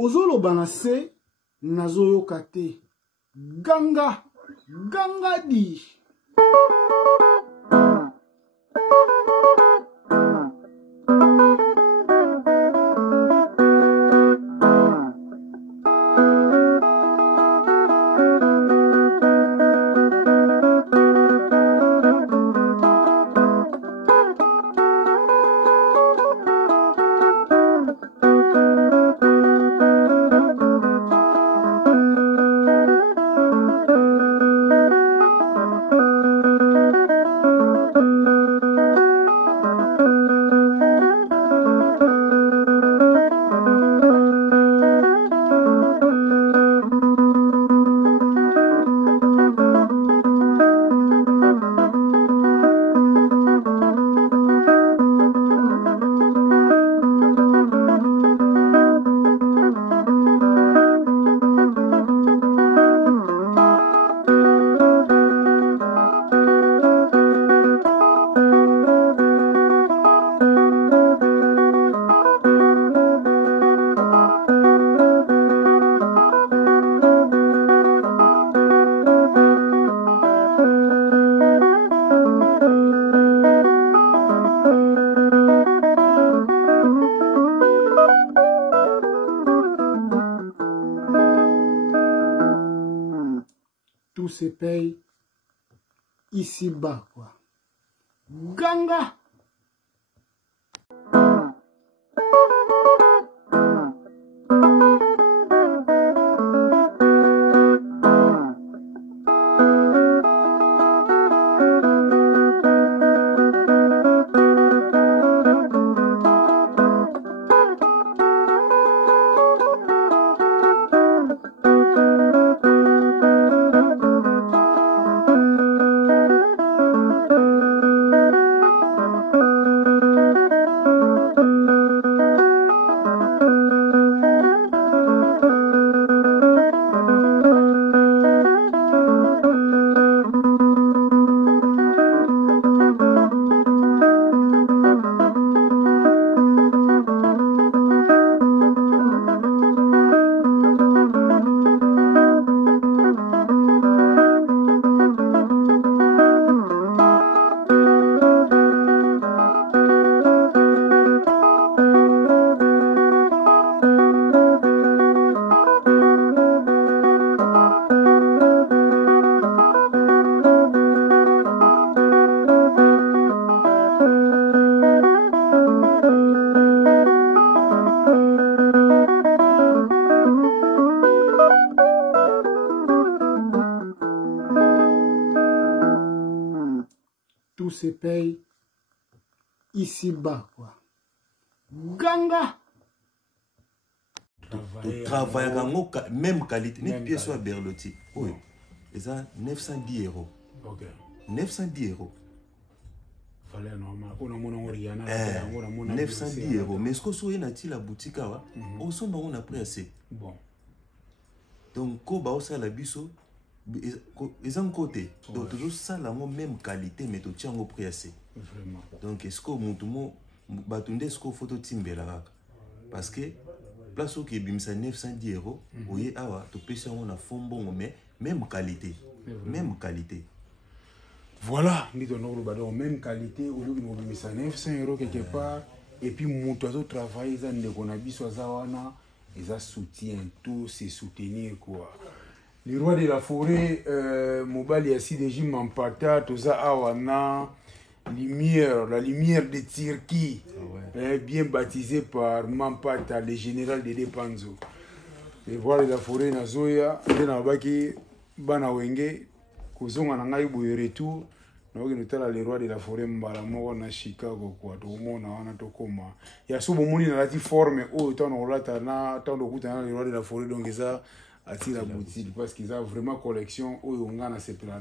Ozolo banase nazoyo kate. Ganga. Ganga di. Tout se paye ici-bas, quoi. Ganga! Tout se paye ici-bas, quoi. Ganga! Tu travailles à même qualité, même pièce à Berlotti. Oui. Et ça, 910 €. Ok. 910 €. Fallait normal. On a 910 €. Mais ce que soit dans la boutique, on s'en va, on a pris assez. Bon. Donc, quand on a la biso, ils ont côté. Donc, toujours ça, la même qualité, mais tu tiens au prix assez. Vraiment. Donc, est-ce que mon tout est-ce que photo timber parce que place où qui bim ça 910 €, oui, tu peux ça on a fond bon, mais même qualité. Même qualité. Voilà, nous avons même qualité, au lieu de nous 900 € quelque part, et puis mon oiseau travail, ils ont soutien, tout c'est soutenir quoi. Le roi de la forêt, Mobali a si déjà m'empata, tout ça awana, lumière, la lumière de Turquie, bien baptisé par Mampata, le général de Depanzo. Le roi de la forêt Nazoya, Denabaki, Banawenge, Kozonga Nangai Boyeretu, Noginutala le roi de la forêt Mbalamogo na Chicago, quoi, tout le monde a Tokoma. Il y a souvent de la forme, oh, tant on l'a tant de coups le roi de la forêt, donc ça attire la boutique parce qu'ils ont vraiment collection, oh, on a ces plans.